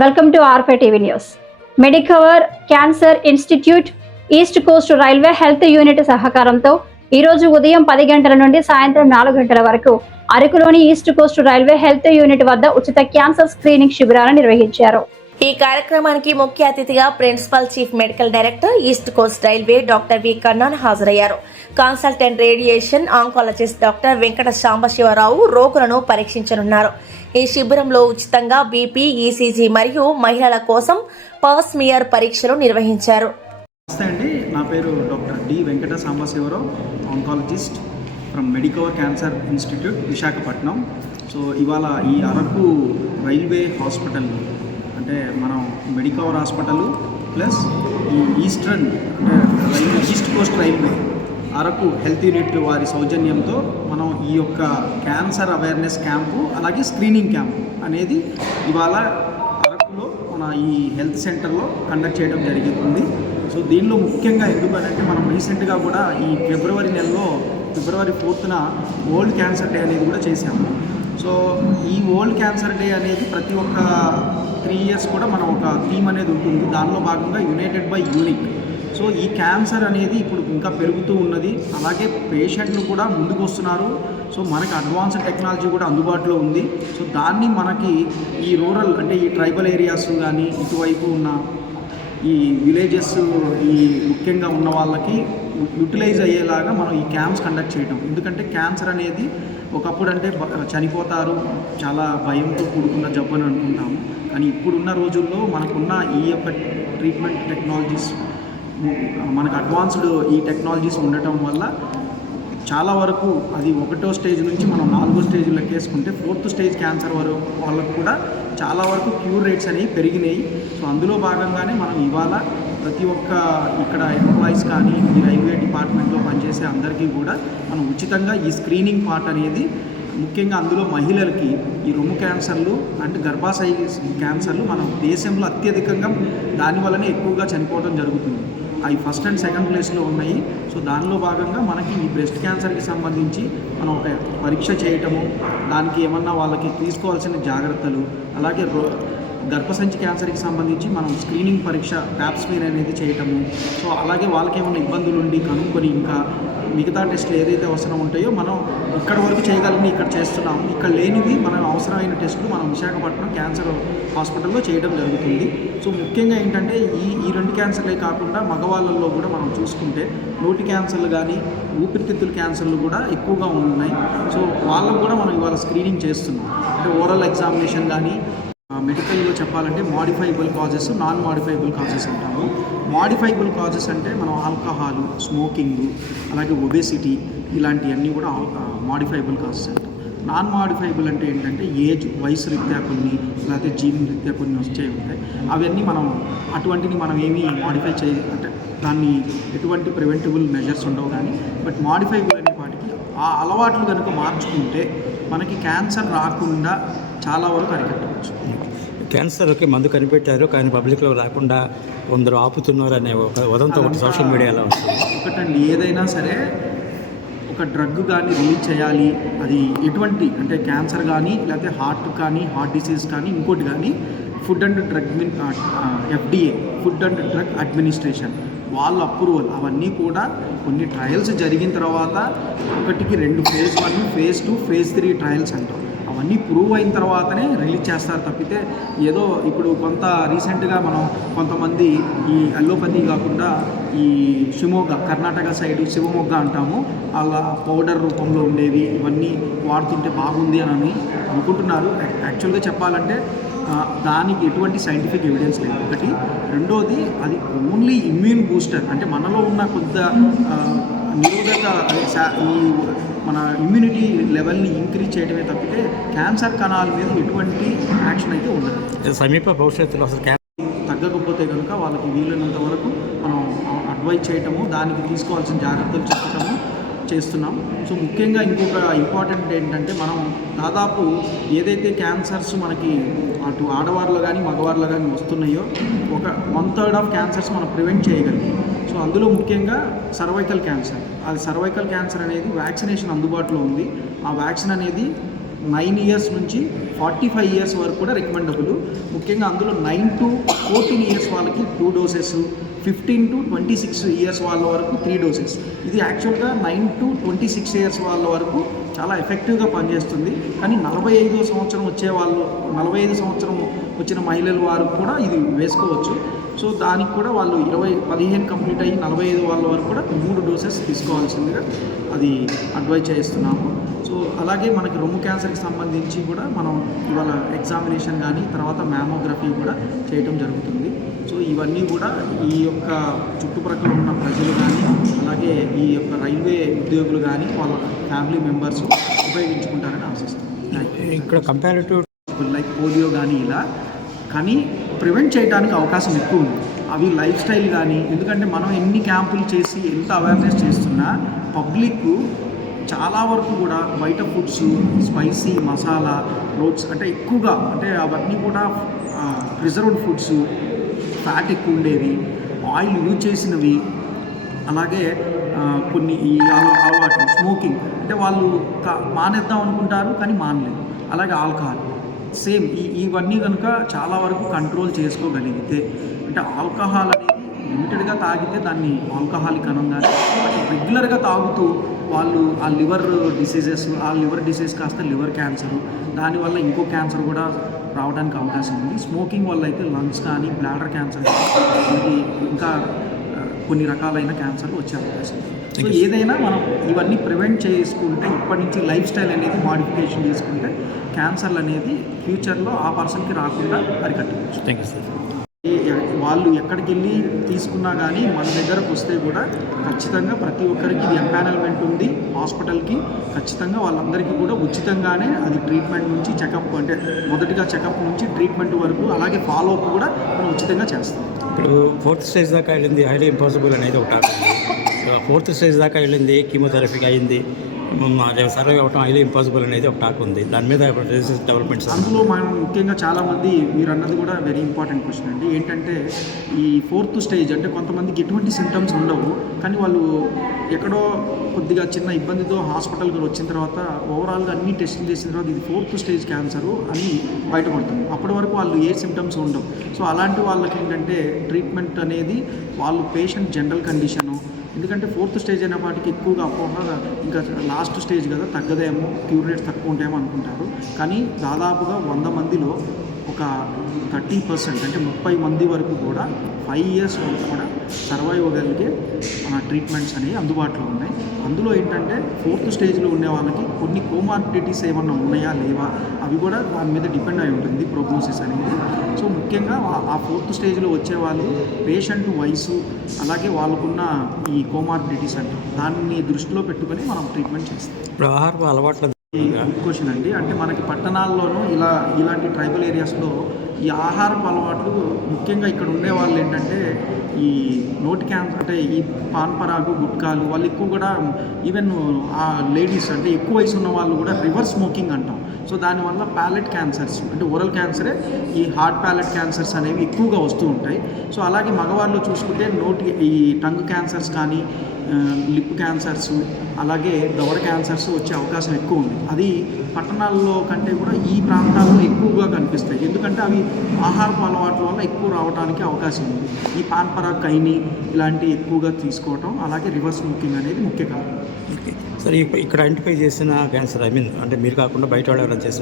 Welcome to ఆర్ఫే TV news. Medicover cancer institute, east coast railway health unit సహకారంతో ఈ రోజు ఉదయం 10 గంటల నుండి సాయంత్రం 4 గంటల వరకు అరకులోని east coast railway health unit వద్ద ఉచిత క్యాన్సర్ స్క్రీనింగ్ శిబిరాలను నిర్వహించారు. ఈ కార్యక్రమానికి ముఖ్య అతిథిగా principal chief medical director east coast railway doctor V Karnan హాజరయ్యారు. Consultant radiation oncologist doctor Venkata Sambasivarao రోగులను పరీక్షించనున్నారు. ఈ శిబిరంలో ఉచితంగా బీపీ, ఈసీజీ మరియు మహిళల కోసం పర్స్మియర్ పరీక్షలు నిర్వహించారు. నమస్తే అండి, నా పేరు doctor D Venkata Sambasivarao, oncologist from Medicover cancer institute, Visakhapatnam. So ఇవాళ ఈ అరకు రైల్వే హాస్పిటల్ అంటే మనం మెడికవర్ హాస్పిటల్ ప్లస్ ఈ ఈస్టర్న్ అంటే railway east coast railway Araku health unit వారి సౌజన్యంతో మనం ఈ యొక్క క్యాన్సర్ అవేర్నెస్ క్యాంపు అలాగే స్క్రీనింగ్ క్యాంపు అనేది ఇవాళ అరకులో మన ఈ హెల్త్ సెంటర్లో కండక్ట్ చేయడం జరుగుతుంది. సో దీనిలో ముఖ్యంగా ఎందుకంటే మనం రీసెంట్గా కూడా ఈ ఫిబ్రవరి 4న వరల్డ్ క్యాన్సర్ డే అనేది కూడా చేశాము. సో ఈ వరల్డ్ క్యాన్సర్ డే అనేది ప్రతి ఒక్క 3 years కూడా మనం ఒక థీమ్ అనేది ఉంటుంది. దానిలో భాగంగా యునైటెడ్ బై యూనిక్. సో ఈ క్యాన్సర్ అనేది ఇప్పుడు ఇంకా పెరుగుతూ ఉన్నది, అలాగే పేషెంట్లు కూడా ముందుకు వస్తున్నారు. సో మనకి అడ్వాన్స్డ్ టెక్నాలజీ కూడా అందుబాటులో ఉంది. సో దాన్ని మనకి ఈ రూరల్ అంటే ఈ ట్రైబల్ ఏరియాస్ కానీ ఇటువైపు ఉన్న ఈ విలేజెస్ ఈ ముఖ్యంగా ఉన్న వాళ్ళకి యూటిలైజ్ అయ్యేలాగా మనం ఈ క్యాంప్స్ కండక్ట్ చేయడం. ఎందుకంటే క్యాన్సర్ అనేది ఒకప్పుడు అంటే చనిపోతారు, చాలా భయంతో కూడుకున్న జబ్బు అని అనుకుంటాము. కానీ ఇప్పుడున్న రోజుల్లో మనకున్న ఈ యొక్క ట్రీట్మెంట్ టెక్నాలజీస్, మనకు అడ్వాన్స్డ్ ఈ టెక్నాలజీస్ ఉండటం వల్ల చాలా వరకు అది 1వ స్టేజ్ నుంచి మనం 4వ స్టేజ్ లెక్కేసుకుంటే 4th స్టేజ్ క్యాన్సర్ వాళ్ళకు కూడా చాలా వరకు క్యూర్ రేట్స్ అనేవి పెరిగినాయి. సో అందులో భాగంగానే మనం ఇవాళ ప్రతి ఒక్క ఇక్కడ ఎంప్లాయీస్ కానీ ఈ రైల్వే డిపార్ట్మెంట్లో పనిచేసే అందరికీ కూడా మనం ఉచితంగా ఈ స్క్రీనింగ్ పార్ట్ అనేది, ముఖ్యంగా అందులో మహిళలకి ఈ రొమ్ము క్యాన్సర్లు అండ్ గర్భాశయ క్యాన్సర్లు మన దేశంలో అత్యధికంగా దానివల్లనే ఎక్కువగా చనిపోవడం జరుగుతుంది. అవి ఫస్ట్ అండ్ సెకండ్ ప్లేస్లో ఉన్నాయి. సో దానిలో భాగంగా మనకి ఈ బ్రెస్ట్ క్యాన్సర్కి సంబంధించి మనం ఒక పరీక్ష చేయటము, దానికి ఏమన్నా వాళ్ళకి తీసుకోవాల్సిన జాగ్రత్తలు, అలాగే గర్భసంచి క్యాన్సర్కి సంబంధించి మనం స్క్రీనింగ్ పరీక్ష ప్యాప్స్మీర్ అనేది చేయటము. సో అలాగే వాళ్ళకి ఏమైనా ఇబ్బందులు ఉండి కనుక్కొని ఇంకా మిగతా టెస్టులు ఏదైతే అవసరం ఉంటాయో మనం ఇక్కడ వరకు చేయగలిగిన ఇక్కడ చేస్తున్నాము. ఇక్కడ లేనివి మనం అవసరమైన టెస్టులు మనం విశాఖపట్నం క్యాన్సర్ హాస్పిటల్లో చేయడం జరుగుతుంది. సో ముఖ్యంగా ఏంటంటే ఈ 2 క్యాన్సర్లే కాకుండా మగవాళ్ళల్లో కూడా మనం చూసుకుంటే నోటి క్యాన్సర్లు కానీ ఊపిరితిత్తుల క్యాన్సర్లు కూడా ఎక్కువగా ఉన్నాయి. సో వాళ్ళకు కూడా మనం ఇవాళ స్క్రీనింగ్ చేస్తున్నాం. అంటే ఓరల్ ఎగ్జామినేషన్ కానీ మెడికల్లో చెప్పాలంటే modifiable causes, non modifiable causes అంటాము. మాడిఫైబుల్ కాజెస్ అంటే మనం ఆల్కహాల్, స్మోకింగ్, అలాగే ఒబేసిటీ ఇలాంటివన్నీ కూడా మాడిఫైబుల్ కాజెస్ అంటాం. నాన్ మాడిఫైబుల్ అంటే ఏంటంటే ఏజ్, వయసు రీత్యా కొన్ని, లేకపోతే జీన్ రీత్యా కొన్ని వచ్చాయి ఉంటాయి. అవన్నీ మనం అటువంటిని మనం ఏమీ మాడిఫై అంటే దాన్ని ఎటువంటి ప్రివెంటబుల్ మెజర్స్ ఉండవు. కానీ బట్ మాడిఫైబుల్ అనే వాటికి ఆ అలవాట్లు కనుక మార్చుకుంటే మనకి క్యాన్సర్ రాకుండా చాలా వరకు అరికట్టవచ్చు. క్యాన్సర్కి మందు కనిపెట్టారు, కానీ పబ్లిక్లో రాకుండా కొందరు ఆపుతున్నారు అనే ఒక వదంతో ఒకటి సోషల్ మీడియాలో వస్తుంది. ఒకటండి, ఏదైనా సరే ఒక డ్రగ్ కానీ రిలీజ్ చేయాలి, అది ఎటువంటి అంటే క్యాన్సర్ కానీ లేకపోతే హార్ట్ కానీ హార్ట్ డిసీజ్ కానీ ఇంకోటి కానీ food and drug FDA food and drug administration వాళ్ళ అప్రూవల్ అవన్నీ కూడా కొన్ని ట్రయల్స్ జరిగిన తర్వాత 1కి 2 phase 1, phase 2, phase 3 ట్రయల్స్ అంటాం. అవన్నీ ప్రూవ్ అయిన తర్వాతనే రిలీజ్ చేస్తారు. తప్పితే ఏదో ఇప్పుడు రీసెంట్గా మనం కొంతమంది ఈ అల్లోపతి కాకుండా ఈ షిమోగా, కర్ణాటక సైడ్ శివమొగ్గ అంటాము, అలా పౌడర్ రూపంలో ఉండేవి ఇవన్నీ వాడుతుంటే బాగుంది అని అనుకుంటున్నారు. యాక్చువల్గా చెప్పాలంటే దానికి ఎటువంటి సైంటిఫిక్ ఎవిడెన్స్ లేదు. ఒకటి. రెండోది, అది ఓన్లీ ఇమ్యూన్ బూస్టర్, అంటే మనలో ఉన్న నిరోధక ఈ మన ఇమ్యూనిటీ లెవెల్ని ఇంక్రీజ్ చేయడమే తప్పితే క్యాన్సర్ కణాల మీద ఎటువంటి యాక్షన్ అయితే ఉండదు. సమీప భవిష్యత్తులో అసలు తగ్గకపోతే కనుక వాళ్ళకి వీలైనంత వరకు మనం అడ్వైజ్ చేయటము, దానికి తీసుకోవాల్సిన జాగ్రత్తలు చెప్పటము చేస్తున్నాం. సో ముఖ్యంగా ఇంకొక ఇంపార్టెంట్ ఏంటంటే మనం దాదాపు ఏదైతే క్యాన్సర్స్ మనకి అటు ఆడవారిలో కానీ మగవారిలో కానీ వస్తున్నాయో ఒక 1/3 ఆఫ్ క్యాన్సర్స్ మనం ప్రివెంట్ చేయగలిగాం. సో అందులో ముఖ్యంగా సర్వైకల్ క్యాన్సర్. అది సర్వైకల్ క్యాన్సర్ అనేది వ్యాక్సినేషన్ అందుబాటులో ఉంది. ఆ వ్యాక్సిన్ అనేది 9 ఇయర్స్ నుంచి 45 ఇయర్స్ వరకు కూడా రికమెండబుల్. ముఖ్యంగా అందులో 9 to 14 ఇయర్స్ వాళ్ళకి 2 డోసెస్, 15 to 26 ఇయర్స్ వాళ్ళ వరకు 3 డోసెస్. ఇది యాక్చువల్గా 9 to 26 ఇయర్స్ వాళ్ళ వరకు చాలా ఎఫెక్టివ్గా పనిచేస్తుంది. కానీ 45 సంవత్సరం వచ్చిన మహిళల వారు కూడా ఇది వేసుకోవచ్చు. సో దానికి కూడా వాళ్ళు 15 కంప్లీట్ అయ్యి 45 వాళ్ళ వరకు కూడా 3 డోసెస్ తీసుకోవాల్సిందిగా అది అడ్వైజ్ చేస్తున్నాము. సో అలాగే మనకి రొమ్ము క్యాన్సర్కి సంబంధించి కూడా మనం ఇవాళ ఎగ్జామినేషన్ కానీ తర్వాత మ్యామోగ్రఫీ కూడా చేయటం జరుగుతుంది. సో ఇవన్నీ కూడా ఈ యొక్క చుట్టుప్రక్కల ఉన్న ప్రజలు కానీ అలాగే ఈ యొక్క రైల్వే ఉద్యోగులు కానీ వాళ్ళ ఫ్యామిలీ మెంబర్స్ ఉపయోగించుకుంటారని ఆశిస్తున్నాం. ఇక్కడ కంపారిటివ్ లైక్ పోలియో కానీ ఇలా కానీ ప్రివెంట్ చేయడానికి అవకాశం ఎక్కువ ఉంది. అవి లైఫ్ స్టైల్ కానీ, ఎందుకంటే మనం ఎన్ని క్యాంపులు చేసి ఎంత అవేర్నెస్ చేస్తున్నా పబ్లిక్ చాలా వరకు కూడా బయట ఫుడ్స్, స్పైసీ మసాలా రోడ్స్ అంటే ఎక్కువగా అంటే అవన్నీ కూడా ప్రిజర్వ్డ్ ఫుడ్స్, ఫ్యాట్ ఎక్కువ ఉండేవి, ఆయిల్ యూజ్ చేసినవి, అలాగే కొన్ని ఈ అలవాట్లు స్మోకింగ్ అంటే వాళ్ళు మానేద్దాం అనుకుంటారు కానీ మానలేదు. అలాగే ఆల్కహాల్ సేమ్ ఇవన్నీ కనుక చాలా వరకు కంట్రోల్ చేసుకోగలిగితే, అంటే ఆల్కహాల్ అనేది లిమిటెడ్గా తాగితే దాన్ని ఆల్కహాలిక్ అనగానే, బట్ రెగ్యులర్గా తాగుతూ వాళ్ళు ఆ లివర్ డిసీజ్ కాస్త లివర్ క్యాన్సర్, దానివల్ల ఇంకో క్యాన్సర్ కూడా రావడానికి అవకాశం ఉంది. స్మోకింగ్ వల్ల అయితే లంగ్స్ కానీ బ్లాడర్ క్యాన్సర్ మనకి ఇంకా కొన్ని రకాలైన క్యాన్సర్లు వచ్చే అవకాశం ఉంది. సో ఏదైనా మనం ఇవన్నీ ప్రివెంట్ చేసుకుంటే, ఇప్పటి నుంచి లైఫ్ స్టైల్ అనేది మాడిఫికేషన్ చేసుకుంటే క్యాన్సర్లు అనేది ఫ్యూచర్లో ఆ పర్సన్కి రాకుండా అరికట్టవచ్చు. Thank you sir. వాళ్ళు ఎక్కడికి వెళ్ళి తీసుకున్నా కానీ మన దగ్గరకు వస్తే కూడా ఖచ్చితంగా ప్రతి ఒక్కరికి ఇది ఎంపానల్మెంట్ ఉంది హాస్పిటల్కి. ఖచ్చితంగా వాళ్ళందరికీ కూడా ఉచితంగానే అది ట్రీట్మెంట్ నుంచి చెకప్, అంటే మొదటిగా చెకప్ నుంచి ట్రీట్మెంట్ వరకు, అలాగే ఫాలో అప్ కూడా మనం ఉచితంగా చేస్తాం. ఇప్పుడు 4th స్టేజ్ దాకా వెళ్ళింది హైలీ ఇంపాసిబుల్ అనేది ఒక టాపిక్. 4th స్టేజ్ దాకా వెళ్ళింది కీమోథెరపీకి అయింది, సర్వే అవ్వటం హైలీ ఇంపాసిబుల్ అనేది ఒక టాక్ ఉంది. దాని మీద డెవలప్మెంట్స్ అందులో మనం ముఖ్యంగా చాలామంది మీరు అన్నది కూడా వెరీ ఇంపార్టెంట్ క్వశ్చన్ అండి. ఏంటంటే ఈ 4th స్టేజ్ అంటే కొంతమందికి ఎటువంటి సిమ్టమ్స్ ఉండవు, కానీ వాళ్ళు ఎక్కడో కొద్దిగా చిన్న ఇబ్బందితో హాస్పిటల్కి వచ్చిన తర్వాత ఓవరాల్గా అన్ని టెస్టులు చేసిన తర్వాత ఇది 4th స్టేజ్ క్యాన్సరు అని బయటపడుతుంది. అప్పటి వరకు వాళ్ళు ఏ సిమ్టమ్స్ ఉండవు. సో అలాంటి వాళ్ళకి ఏంటంటే ట్రీట్మెంట్ అనేది వాళ్ళు పేషెంట్ జనరల్ కండిషను, ఎందుకంటే 4th స్టేజ్ అయినప్పటికీ ఎక్కువగా అపోహ ఇంకా లాస్ట్ స్టేజ్ కదా తగ్గదేమో, క్యూర్ రేట్స్ తక్కువ ఉంటాయేమో అనుకుంటారు. కానీ దాదాపుగా 100 మందిలో ఒక 30% అంటే 30 మంది వరకు కూడా 5 years వరకు కూడా సర్వైవ్ అవ్వగలిగే ట్రీట్మెంట్స్ అనేవి అందుబాటులో ఉన్నాయి. అందులో ఏంటంటే 4th స్టేజ్లో ఉండే వాళ్ళకి కొన్ని కోమార్బిడిటీస్ ఏమన్నా ఉన్నాయా లేవా అవి కూడా దాని మీద డిపెండ్ అయి ఉంటుంది ప్రోగ్నోసిస్ అనేది. సో ముఖ్యంగా ఆ 4th స్టేజ్లో వచ్చే వాళ్ళు పేషెంట్ వయసు అలాగే వాళ్ళకున్న ఈ కోమార్బిడిటీస్ అంటే దాన్ని దృష్టిలో పెట్టుకొని మనం ట్రీట్మెంట్ చేస్తాం. ఇప్పుడు ఆహారపు అలవాట్ల క్వశ్చన్ అండి, అంటే మనకి పట్టణాల్లోనూ ఇలాంటి ట్రైబల్ ఏరియాస్లో ఈ ఆహారపు అలవాట్లు ముఖ్యంగా ఇక్కడ ఉండే వాళ్ళు ఏంటంటే ఈ నోటి క్యాన్సర్ అంటే ఈ పాన్ పరాగు గుట్కాలు వాళ్ళు ఎక్కువ కూడా ఈవెన్ ఆ లేడీస్ అంటే ఎక్కువ వయసు ఉన్న వాళ్ళు కూడా రివర్స్ స్మోకింగ్ అంటాం. సో దానివల్ల ప్యాలెట్ క్యాన్సర్స్ అంటే ఓరల్ క్యాన్సరే ఈ హార్ట్ ప్యాలెట్ క్యాన్సర్స్ అనేవి ఎక్కువగా వస్తూ ఉంటాయి. సో అలాగే మగవాళ్ళు చూసుకుంటే ఈ టంగ్ క్యాన్సర్స్ కానీ లిప్ క్యాన్సర్స్ అలాగే దవడ క్యాన్సర్స్ వచ్చే అవకాశం ఎక్కువ ఉంది. అది పట్టణాల్లో కంటే కూడా ఈ ప్రాంతాల్లో ఎక్కువగా కనిపిస్తాయి, ఎందుకంటే అవి ఆహారపు అలవాట్ల వల్ల ఎక్కువ రావడానికి అవకాశం ఉంది. ఈ పాన్ పరాగ్ కైని ఇలాంటివి ఎక్కువగా తీసుకోవటం అలాగే రివర్స్ స్మోకింగ్ అనేది ముఖ్య కారణం. సరే ఇక్కడ ఐడెంటిఫై చేసిన క్యాన్సర్ అంటే మీరు కాకుండా బయట వాళ్ళు ఎవరైనా చేసిన